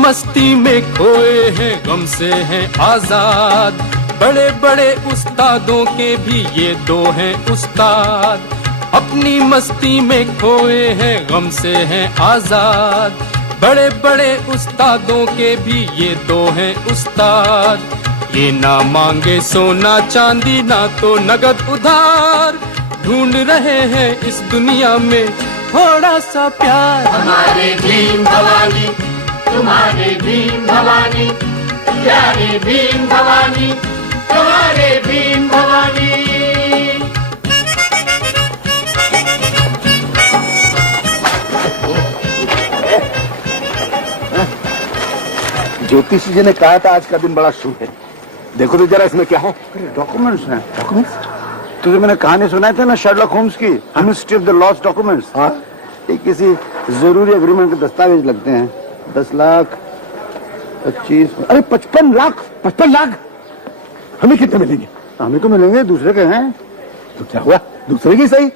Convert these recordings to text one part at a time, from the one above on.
मस्ती में खोए हैं, गम से हैं आजाद। बड़े बड़े उस्तादों के भी ये दो हैं उस्ताद। अपनी मस्ती में खोए हैं, गम से हैं आजाद। बड़े बड़े उस्तादों के भी ये दो हैं उस्ताद। ये ना मांगे सोना चांदी, ना तो नगद उधार। ढूंढ रहे हैं इस दुनिया में थोड़ा सा प्यार। हमारे भीम भवानी, तुम्हारे भीम भवानी, प्यारे भीम भवानी, तुम्हारे भीम भवानी। ज्योतिषी जी ने कहा था आज का दिन बड़ा शुभ है। देखो तो जरा इसमें क्या है। डॉक्यूमेंट्स हैं। डॉक्यूमेंट्स? तुझे मैंने कहानी सुनाई थी ना शर्लॉक होम्स की, mystery of the lost documents. हाँ, ये किसी जरूरी एग्रीमेंट के दस्तावेज लगते हैं। 10 लाख 25, अरे 55 लाख। 55 लाख हमें कितने मिलेंगे? हमें को मिलेंगे, दूसरे के हैं। तो क्या हुआ, दूसरे की सही,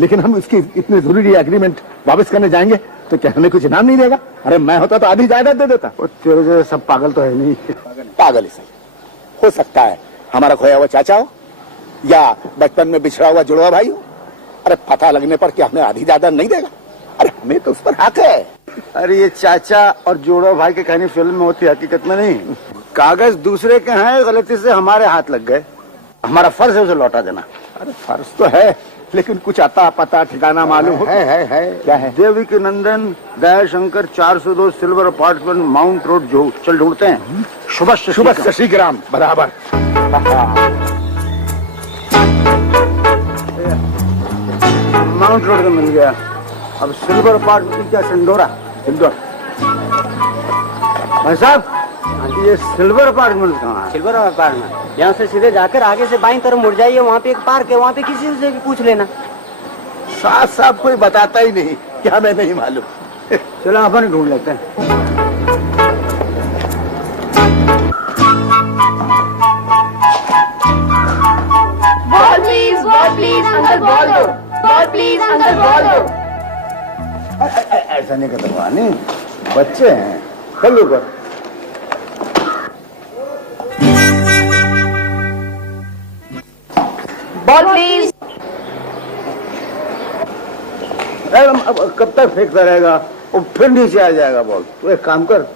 लेकिन हम इसकी इतने जरूरी एग्रीमेंट वापस करने जाएंगे तो क्या हमें कुछ इनाम नहीं देगा? अरे मैं होता तो आधी जायदाद दे देता। और तेरे जैसे सब पागल तो है नहीं। पागल ही सही हो सकता है, हमारा खोया हुआ चाचा हो या बचपन में बिछड़ा हुआ जुड़वा भाई हो। अरे पता लगने पर क्या हमें आधी जायदाद नहीं देगा? अरे हमें तो उस पर हक है। अरे ये चाचा और जोड़ो भाई की कहानी फिल्म में होती है, हकीकत में नहीं। कागज दूसरे के हैं, गलती से हमारे हाथ लग गए, हमारा फर्ज है उसे लौटा देना। अरे फर्ज तो है, लेकिन कुछ आता पता ठिकाना मालूम हो? है। क्या है? देवी के Nandan Daya Shankar 402 silver apartment mount road जो चल ढूंढते हैं। शुभ शशिग्राम बराबर। माउंट रोड का मिल गया। अब सिल्वर अपार्टमेंट क्या सिंडोरा? इंदौर। भाई साहब, ये सिल्वर अपार्टमेंट कहाँ है? सिल्वर अपार्टमेंट यहाँ से सीधे जाकर आगे से बाईं तरफ मुड़ जाइए, वहाँ पे एक पार्क है, वहाँ पे किसी से भी पूछ लेना। साथ साहब कोई बताता ही नहीं, क्या हमें नहीं मालूम। चलो अपन ढूंढ लेते हैं। बॉल प्लीज अंकल बॉल दो। बॉल प्लीज अंकल बॉल दो। ऐसा नहीं करता भवानी, बच्चे हैं। चलो कर। Ball please. अब कब तक फेंकता रहेगा? वो फिर नीचे आ जाएगा बॉल। तो एक काम कर,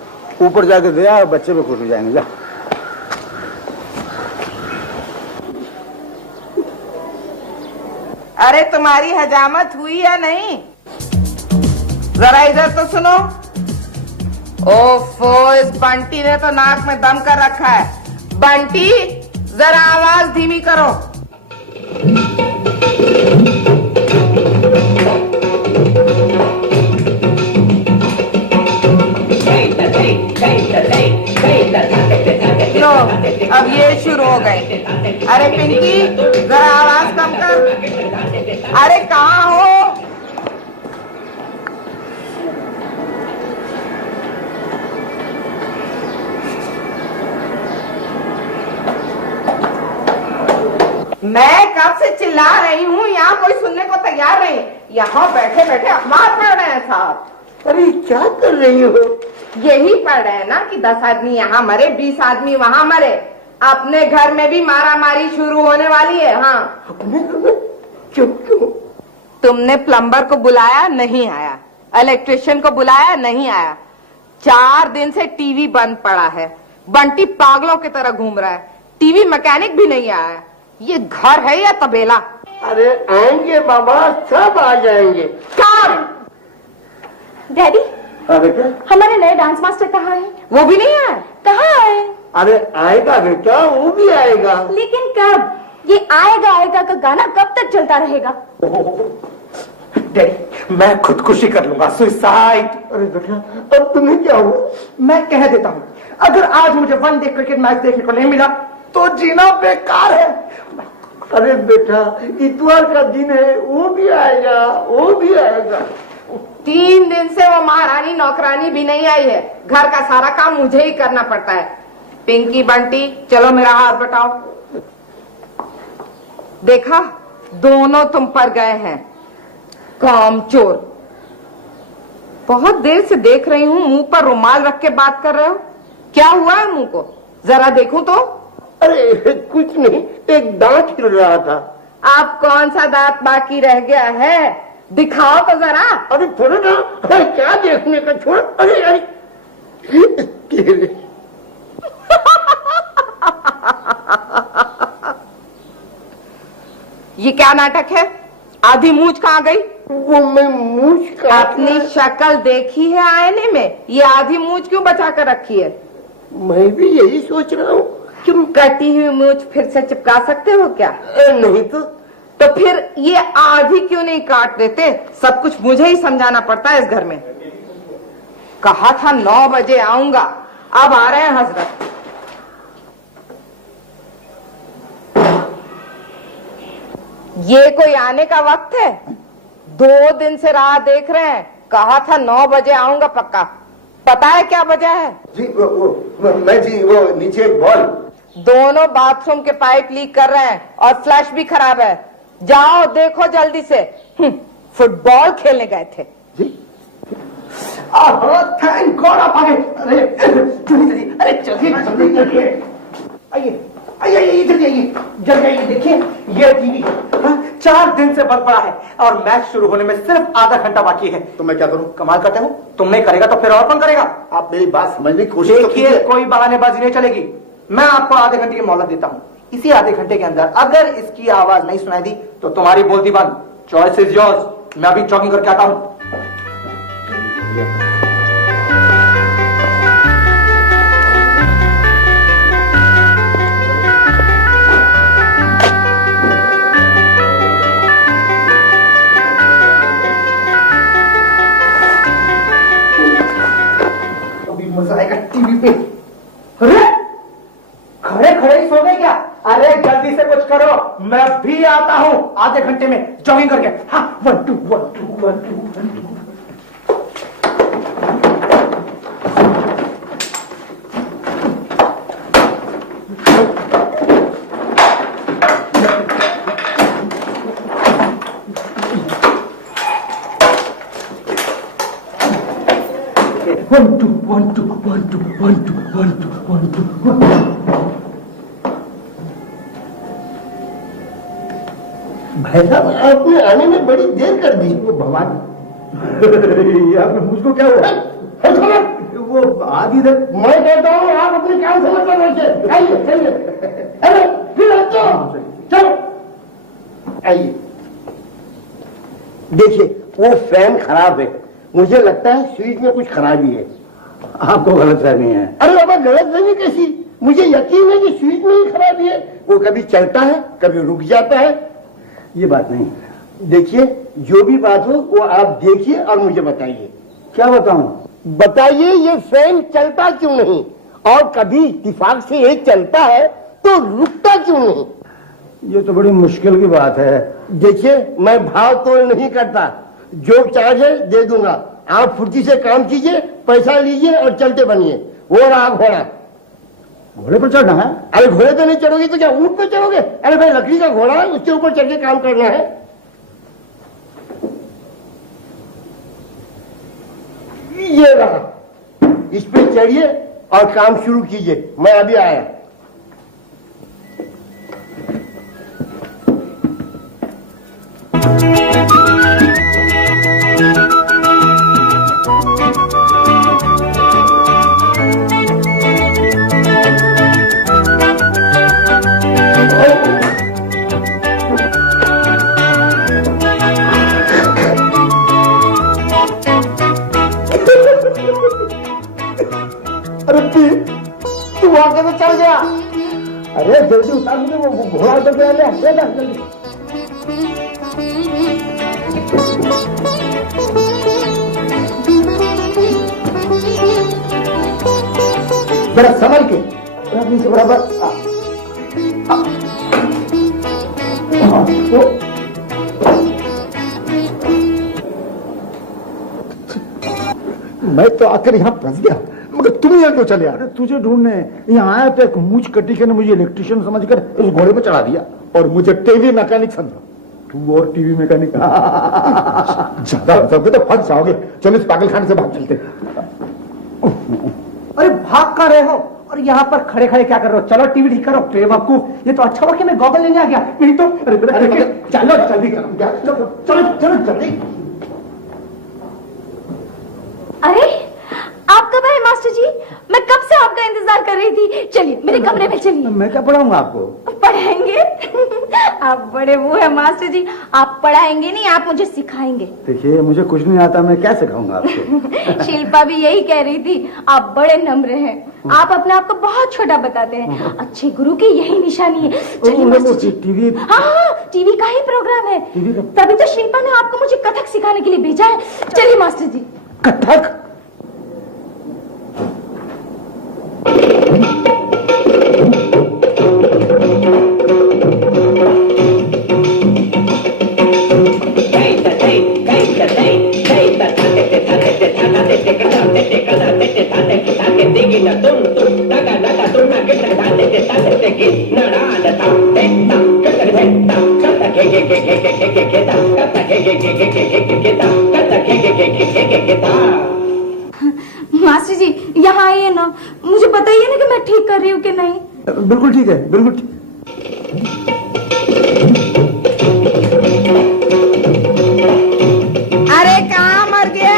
ऊपर जाके दे आ, बच्चे भी खुश हो जाएंगे। जा। अरे तुम्हारी हजामत हुई या नहीं? जरा इधर तो सुनो। ओफो, इस बंटी ने तो नाक में दम कर रखा है। बंटी, जरा आवाज धीमी करो। लो, अब ये शुरू हो गए। अरे पिंकी, जरा आवाज कम कर। अरे कहाँ हो? मैं कब से चिल्ला रही हूँ, यहाँ कोई सुनने को तैयार नहीं। यहाँ बैठे बैठे अखबार पढ़ रहे हैं साहब। अरे क्या कर रही हो? यही पढ़ रहे हैं ना कि 10 आदमी यहाँ मरे, 20 आदमी वहाँ मरे। अपने घर में भी मारा मारी शुरू होने वाली है। हाँ, अपने घर में? क्यों? तुमने प्लम्बर को बुलाया, नहीं आया। इलेक्ट्रिशियन को बुलाया, नहीं आया। 4 दिन से टीवी बंद पड़ा है। बंटी पागलों की तरह घूम रहा है। टीवी मैकेनिक भी नहीं आया। ये घर है या तबेला? अरे आएंगे बाबा, सब आ जाएंगे। कब? डैडी, बेटा, हमारे नए डांस मास्टर कहाँ है? वो भी नहीं आया। कहाँ आए? अरे आएगा बेटा, वो भी आएगा। लेकिन कब? ये आएगा आएगा का गाना कब तक चलता रहेगा? डैडी, मैं खुदकुशी कर लूंगा, सुसाइड। अरे बेटा, अब तुम्हें क्या हुआ? मैं कह देता हूँ, अगर आज मुझे वनडे क्रिकेट मैच देखने को नहीं मिला तो जीना बेकार है। अरे बेटा, इतवार का दिन है, वो भी आएगा, वो भी आएगा। 3 दिन से वो महारानी नौकरानी भी नहीं आई है। घर का सारा काम मुझे ही करना पड़ता है। पिंकी, बंटी, चलो मेरा हाथ बटाओ। देखा, दोनों तुम पर गए हैं, कामचोर। बहुत देर से देख रही हूँ, मुंह पर रुमाल रख के बात कर रहे हो। क्या हुआ है मुंह को? जरा देखूं तो। अरे कुछ नहीं, एक दांत हिल रहा था। अब कौन सा दांत बाकी रह गया है? दिखाओ तो जरा। अरे थोड़ा ना, अरे क्या देखने का, छोड़। अरे अरे ये क्या नाटक है? आधी मूंछ कहाँ गई? वो मैं मूंछ का अपनी शक्ल देखी है आईने में, ये आधी मूंछ क्यों बचा कर रखी है? मैं भी यही सोच रहा हूँ। तुम कटी हुई मूंछ फिर से चिपका सकते हो क्या? नहीं तो फिर ये आधी क्यों नहीं काट देते? सब कुछ मुझे ही समझाना पड़ता है इस घर में। कहा था 9 बजे आऊंगा, अब आ रहे हैं हजरत। ये कोई आने का वक्त है? 2 दिन से राह देख रहे हैं। कहा था 9 बजे आऊंगा पक्का। पता है क्या वजह है? जी मैं जी वो नीचे एक बॉल। दोनों बाथरूम के पाइप लीक कर रहे हैं और फ्लश भी खराब है। जाओ देखो जल्दी से। फुटबॉल खेलने गए थे। थैंक गॉड आप आ गए। अरे जल्दी, अरे जल्दी जल्दी आइए आइए जल्दी आइए, जल्दी आइए। देखिए ये टीवी 4 दिन से बंद पड़ा है और मैच शुरू होने में सिर्फ आधा घंटा बाकी है। तो मैं क्या करूं? कमाल करते हो, तुम नहीं करेगा तो फिर और कौन करेगा? आप मेरी बात समझने की कोशिश तो देखिए कीजिए। कोई बहानेबाजी नहीं चलेगी। मैं आपको आधे घंटे की मोहलत देता हूँ। इसी आधे घंटे के अंदर अगर इसकी आवाज नहीं सुनाई दी तो तुम्हारी बोलती बंद। Choice is yours. मैं अभी जॉगिंग करके आता हूँ। अभी मजा आएगा टीवी पे। अरे खड़े खड़े ही सो गए क्या? अरे जल्दी से कुछ करो, मैं भी आता हूँ आधे घंटे में जॉगिंग करके। हाँ 1 2 1 2 1 2 1 2। भाई साहब आपने आने में बड़ी देर कर दी। वो भगवान आपने मुझको क्या हुआ? वो आधी देर मैं कहता हूँ आप अपने काम समझ कर रखिए। आइए चलिए। अरे फिर चलो आइए। देखिए वो फैन खराब है, मुझे लगता है स्विच में कुछ खराबी है। आपको गलतफहमी है। अरे बाबा गलतफहमी कैसी? मुझे यकीन है कि स्विच में ही खराबी है। वो कभी चलता है कभी रुक जाता है। ये बात नहीं। देखिए जो भी बात हो वो आप देखिए और मुझे बताइए। क्या बताऊं? बताइए ये फैन चलता क्यों नहीं, और कभी इत्तेफाक से ये चलता है तो रुकता क्यों नहीं? ये तो बड़ी मुश्किल की बात है। देखिए मैं भाव तोड़ नहीं करता, जो चार्ज है दे दूंगा। आप फुर्ती से काम कीजिए, पैसा लीजिए और चलते बनिए। वो रहा घोड़ा। घोड़े पर चढ़ना है? अरे घोड़े पे नहीं चढ़ोगे तो क्या ऊंट पे चढ़ोगे? अरे भाई लकड़ी का घोड़ा है, उसके ऊपर चढ़ के काम करना है। ये रहा, इस पे चढ़िए और काम शुरू कीजिए। मैं अभी आया। तू आगे तो चढ़ गया। अरे जल्दी उतार मुझे, वो घोड़ा उतर गया। जल्दी जरा संभल के नीचे बराबर। मैं तो आकर यहाँ फंस गया, मगर तुम यहाँ क्यों चले? अरे तुझे ढूंढने यहाँ आया तो एक मूछ कटी के ने मुझे इलेक्ट्रिशियन समझकर उस घोड़े पर चढ़ा दिया और मुझे टीवी मैकेनिक समझा। तू और टीवी मैकेनिक ज्यादा हंसोगे तो फंस जाओगे। चलो इस पागलखाने से भाग चलते। अरे भाग कर रहे हो और यहाँ पर खड़े खड़े क्या कर रहे हो? चलो टीवी ठीक करो। बेवकूफ, ये तो अच्छा हुआ कि मैं गॉगल लेने आ गया, नहीं तो चलो जल्दी करो, चलो चलो जल्दी। अरे आप कब आए मास्टर जी? मैं कब से आपका इंतजार कर रही थी। चलिए मेरे कमरे में चलिए। मैं क्या पढ़ाऊंगा आपको? पढ़ाएंगे? आप बड़े वो है मास्टर जी, आप पढ़ाएंगे नहीं, आप मुझे सिखाएंगे। देखिए मुझे कुछ नहीं आता, मैं क्या सिखाऊंगा आपको? शिल्पा भी यही कह रही थी, आप बड़े नम्र हैं। आप अपने आप को बहुत छोटा बताते हैं। अच्छे गुरु की यही निशानी है। चलिए मास्टर जी। टीवी? हाँ, टीवी का ही प्रोग्राम है। तभी तो शिल्पा ने आपको मुझे कथक सिखाने के लिए भेजा है। चलिए मास्टर जी। कथक? मास्टर जी यहाँ आइए ना, मुझे बताइए ना कि मैं ठीक कर रही हूँ कि नहीं। बिल्कुल ठीक है, बिल्कुल ठीक। अरे कहाँ मर गया?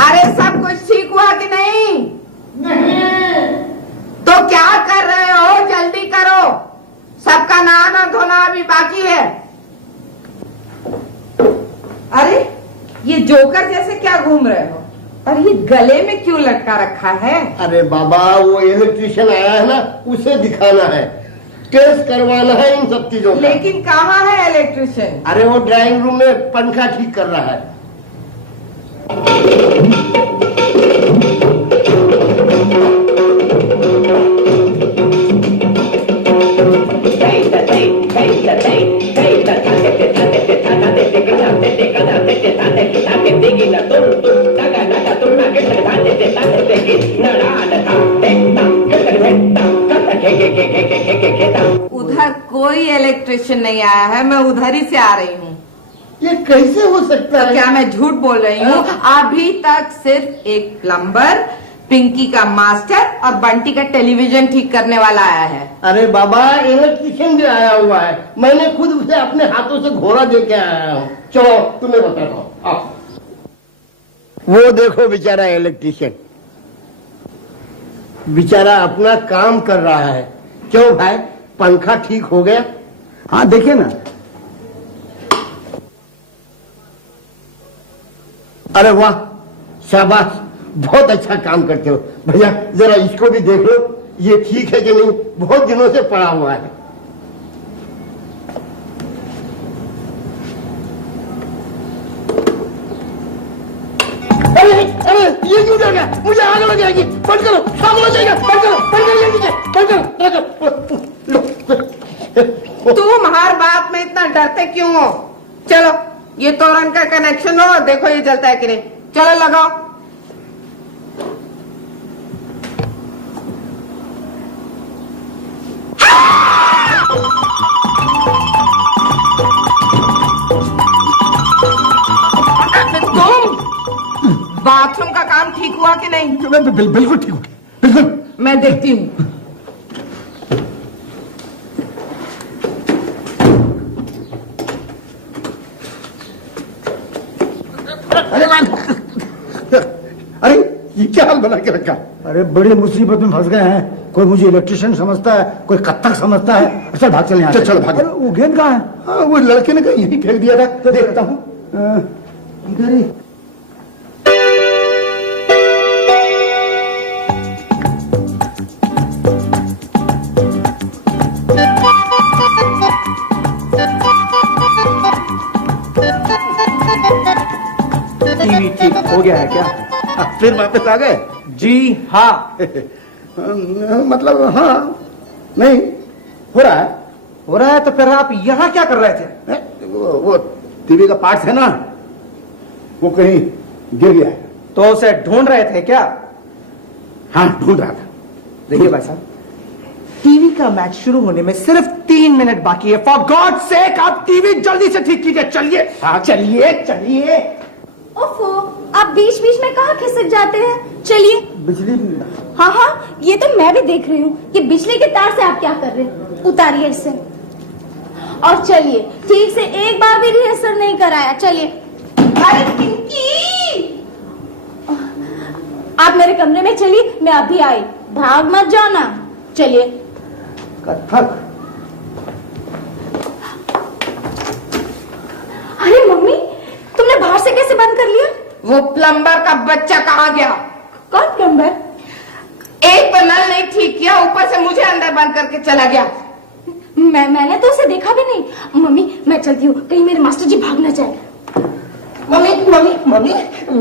अरे सब कुछ ठीक हुआ कि नहीं? तो क्या कर रहे हो? जल्दी करो, सबका नहाना धोना अभी बाकी है। अरे ये जोकर जैसे क्या घूम रहे हो? और ये गले में क्यों लटका रखा है? अरे बाबा, वो इलेक्ट्रिशियन आया है ना, उसे दिखाना है, टेस्ट करवाना है इन सब चीजों का। लेकिन कहाँ है इलेक्ट्रिशियन? अरे वो ड्राइंग रूम में पंखा ठीक कर रहा है। उधर कोई इलेक्ट्रिशियन नहीं आया है, मैं उधर ही से आ रही हूँ। ये कैसे हो सकता है? क्या मैं झूठ बोल रही हूँ? अभी तक सिर्फ एक प्लम्बर, पिंकी का मास्टर और बंटी का टेलीविजन ठीक करने वाला आया है। अरे बाबा, इलेक्ट्रिशियन भी आया हुआ है, मैंने खुद उसे अपने हाथों से घोड़ा दे के आया हूँ। चलो तुम्हें बताता हूँ, आओ। वो देखो बेचारा इलेक्ट्रिशियन, बेचारा अपना काम कर रहा है। क्यों भाई, पंखा ठीक हो गया? हाँ देखिए ना। अरे वाह, शाबाश, बहुत अच्छा काम करते हो भैया। जरा इसको भी देख लो, ये ठीक है कि नहीं, बहुत दिनों से पड़ा हुआ है। अरे अरे, ये क्यों कर गया? मुझे आग लग जाएगी, बंद करो, आग लग जाएगा, बंद करो, बंद करो, बंद करो। तुम हर बात में इतना डरते क्यों हो? चलो ये तोरण का कनेक्शन हो, देखो ये जलता है कि नहीं। चलो लगाओ। बाथरूम का काम ठीक हुआ कि नहीं? बिल्कुल ठीक हो, बिल्कुल। मैं देखती हूँ। अरे ये क्या हाल बना के रखा? अरे बड़ी मुसीबत में फंस गए हैं। कोई मुझे इलेक्ट्रिशियन समझता है, कोई कथक समझता है। चल भाग, चल यहाँ से। चल भाग। अरे वो गेंद कहाँ है? हाँ, वो लड़के ने कहीं यहीं फेंक दिया था, तो देखता हूँ। इधर ही। टीवी ठीक हो गया है क्या? फिर वापस आ गए? जी हाँ। मतलब हाँ, नहीं हो रहा है। हो रहा है तो फिर आप यहाँ क्या कर रहे थे? वो टीवी का पार्ट है ना, वो कहीं गिर गया है। तो उसे ढूंढ रहे थे क्या? हाँ, ढूंढ रहा था। देखिए भाई साहब, टीवी का मैच शुरू होने में सिर्फ 3 मिनट बाकी है। फॉर गॉड सेक आप टीवी जल्दी से ठीक कीजिए। चलिए, हाँ चलिए चलिए। ओफो, आप बीच बीच में कहाँ खिसक जाते हैं? चलिए। बिजली। हाँ हाँ, ये तो मैं भी देख रही हूँ कि बिजली के तार से आप क्या कर रहे हैं। उतारिए इसे और चलिए। ठीक से एक बार भी रिहर्सल नहीं कराया। चलिए। अरे पिंकी, आप मेरे कमरे में चलिए, मैं अभी आई। भाग मत जाओ ना। चलिए। कथक। अरे मम्मी, तुमने बाहर से कैसे बंद कर लिया? वो प्लम्बर का बच्चा कहाँ गया? कौन प्लम्बर? एक तो नल नहीं ठीक किया, ऊपर से मुझे अंदर बंद करके चला गया। मैंने तो उसे देखा भी नहीं। मम्मी मैं चलती हूँ, कहीं मेरे मास्टर जी भाग ना जाए। मम्मी मम्मी मम्मी,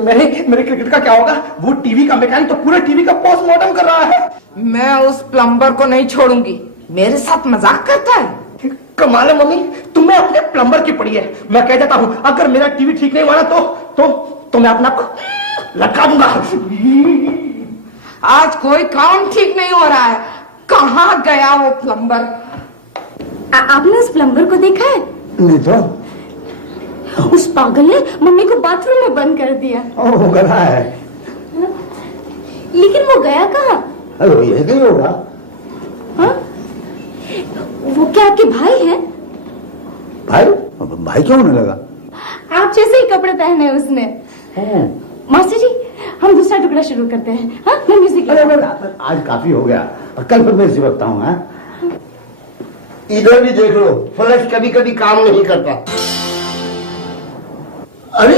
मेरे क्रिकेट का क्या होगा? वो टीवी का मैकेनिक तो पूरे टीवी का पोस्टमार्टम कर रहा है। मैं उस प्लम्बर को नहीं छोड़ूंगी। मेरे साथ मजाक करता है। कमाल है मम्मी, तुम्हें अपने प्लम्बर की पड़ी है। मैं कह देता हूँ, अगर मेरा टीवी ठीक नहीं हुआ ना तो मैं अपना लटका दूंगा। आज कोई काम ठीक नहीं हो रहा है। कहाँ गया वो प्लम्बर? आपने उस प्लम्बर को देखा है? नहीं तो। उस पागल ने मम्मी को बाथरूम में बंद कर दिया। वो गधा है। लेकिन वो गया कहाँ? अरे ये नहीं होगा। हाँ? वो क्या आपके भाई हैं? भाई? भाई क्यों होने लगा? आप जैसे ही कपड़े पहने उसने। मास्टर जी, हम दूसरा टुकड़ा शुरू करते हैं। हाँ, मैं म्यूजिक। आज काफी हो गया और कल फिर मैं इसी वक्त हूँ। इधर भी देख लो, फ्लश कभी कभी काम नहीं करता। अरे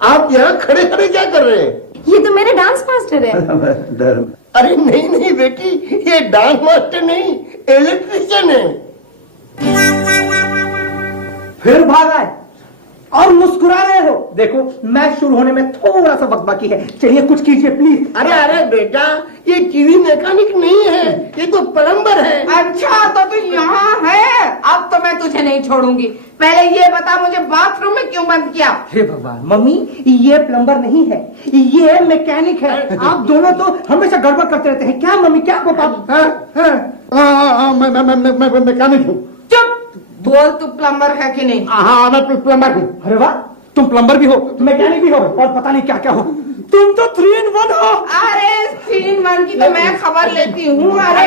आप यहाँ खड़े खड़े क्या कर रहे हैं? ये तो मेरे डांस मास्टर है। अरे नहीं नहीं बेटी, ये डांस मास्टर नहीं, इलेक्ट्रिशियन है। फिर भाग आए और मुस्कुरा रहे हो। देखो, मैच शुरू होने में थोड़ा सा वक्त बाकी है। चलिए कुछ कीजिए प्लीज। अरे अरे बेटा, ये टीवी मैकेनिक नहीं है, ये तो प्लम्बर है। अच्छा तो तू यहाँ है? अब तो मैं तुझे नहीं छोड़ूंगी। पहले ये बता, मुझे बाथरूम में क्यों बंद किया? हे भगवान, मम्मी ये प्लम्बर नहीं है, ये मैकेनिक है। आप दोनों तो हमेशा गड़बड़ करते रहते हैं। क्या मम्मी, क्या पापा? मैं मैकेनिक हूँ। चुप, बोल तू प्लम्बर है कि नहीं? हाँ, मैं प्लम्बर हूँ। अरे वाह, तुम प्लम्बर भी हो, मैकेनिक भी हो और पता नहीं क्या क्या हो। तुम तो 3 in 1 हो। अरे 3 in 1 की तो मैं खबर लेती हूँ। अरे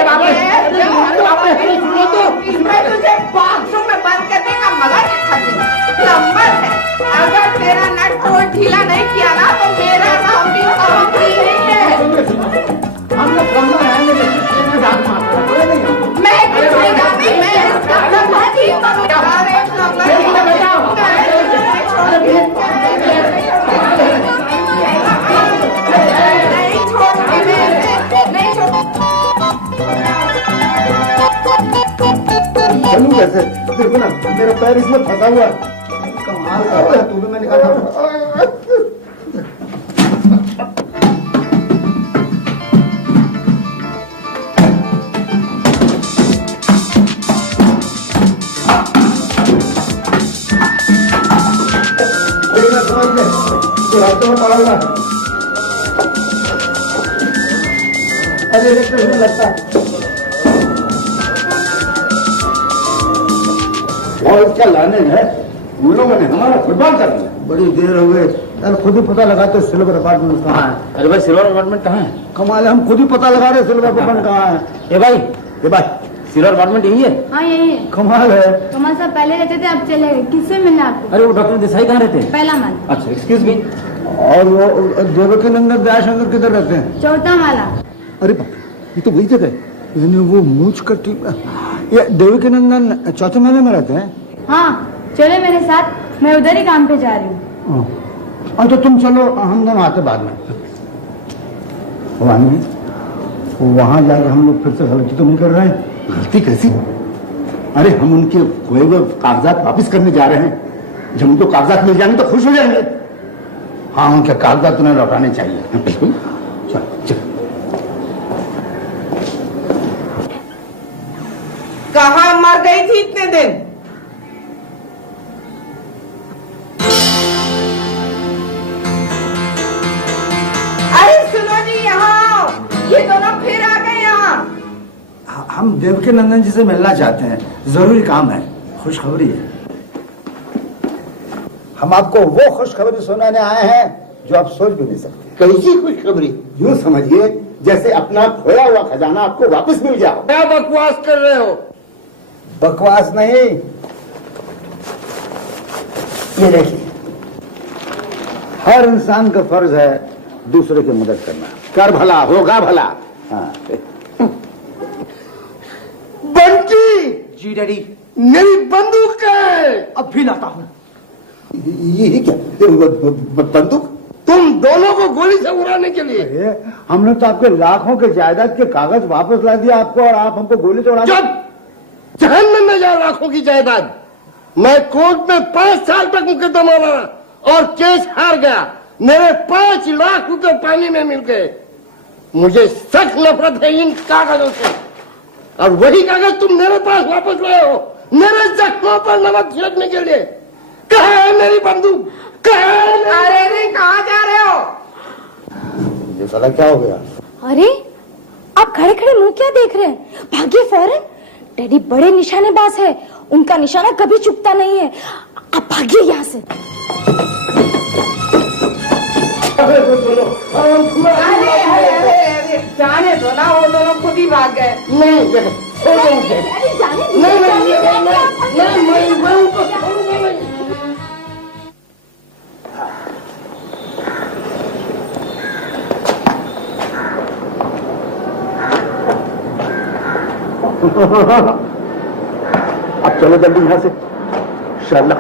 मैं तुझे बाथरूम में बंद करने का मजा दिखाती हूँ। प्लम्बर है, अगर तेरा नट बोल्ट ढीला नहीं किया ना तो मेरा नाम भी है। हम लोग प्लम्बर हैं, मैं किसने जाती? मैं इसका प्लम्बर थी। अरे प्लम्बर नहीं छोड़ूंगी मैं, नहीं चलूं कैसे? देखो ना, मेरा पैर इसमें फंसा हुआ है। कमाल कर, तू भी मैंने कहा रास्ते में पड़ा हुआ है। अरे इलेक्ट्रिक लगता है। और इसका लाने है, उन लोगों ने हमारा फुटबॉल कर दिया। बड़ी देर हो गई यार, खुद ही पता लगाते सिल्वर अपार्टमेंट कहाँ है। अरे भाई, सिल्वर अपार्टमेंट कहाँ है? कमाल है, हम खुद ही पता लगा रहे सिल्वर अपार्टमेंट कहाँ है। ए भाई, सिल्वर अपार्टमेंट यही है? हाँ यही है। कमाल है। कमाल साहब पहले रहते थे, अब चले गए। किससे मिलना आपको? अरे वो डॉक्टर देसाई कहाँ रहते हैं? पहला माल। अच्छा, एक्सक्यूज मी। और वो देवकी नंदन दयाश नंदन किधर रहते हैं? चौथा माला। अरे बाप रे, ये तो वही जगह है। यानी वो मूछ कटी, ये देवकी नंदन चौथे महले में रहते हैं। हाँ चलो मेरे साथ, मैं उधर ही काम पे जा रही हूँ। हाँ तो तुम चलो, हम दोनों आते बाद में। वहां जाकर हम लोग फिर से गलती तो नहीं कर रहे हैं? गलती कैसी? अरे हम उनके खोए हुए कागजात वापस करने जा रहे हैं। जब उनको कागजात मिल जाएंगे तो खुश हो जाएंगे। हाँ, उनके कागजात तुम्हें लौटाने चाहिए। बिल्कुल। चल चल। कहाँ मर गई थी इतने दिन? हम देवकी नंदन जी से मिलना चाहते हैं, जरूरी काम है, खुशखबरी है। हम आपको वो खुशखबरी सुनाने आए हैं जो आप सोच भी नहीं सकते। कैसी खुशखबरी? यूं समझिए जैसे अपना खोया हुआ खजाना आपको वापस मिल जाओ। क्या बकवास कर रहे हो? बकवास नहीं, ये देखिए, हर इंसान का फर्ज है दूसरे की मदद करना। कर भला होगा भला। हाँ, बंटी, जी डैडी, मेरी बंदूक है। अब भी लाता हूँ। ये क्या बंदूक? तुम दोनों को गोली से उड़ाने के लिए। अरे, हमने तो आपके लाखों के जायदाद के कागज वापस ला दिया आपको, और आप हमको गोली से उड़ा। जब जहन्नम में जा लाखों की जायदाद, मैं कोर्ट में 5 साल तक मुकदमा लड़ा और केस हार गया। मेरे 5 लाख रुपए पानी में मिल गए। मुझे सख्त नफरत है इन कागजों से, और वही कागज तुम मेरे पास वापस लाए हो मेरे जख्मों पर नमक छिड़कने के लिए। कहाँ है मेरी बंदूक? कहाँ है मेरी- अरे रे, कहाँ जा रहे हो? ये साला क्या हो गया? अरे आप खड़े खड़े मुंह क्या देख रहे हैं? भागिए फौरन, डैडी बड़े निशानेबाज है, उनका निशाना कभी चुकता नहीं है। आप भागिए यहाँ से। अरे जाने दो ना, वो दोनों खुद ही भाग गए। नहीं छोड़ो मुझे। अरे जाने दीजिए, नहीं नहीं जाने नहीं दीजिए। मैं उनको छोड़ूंगा नहीं। अब चलो जल्दी यहाँ से, शाला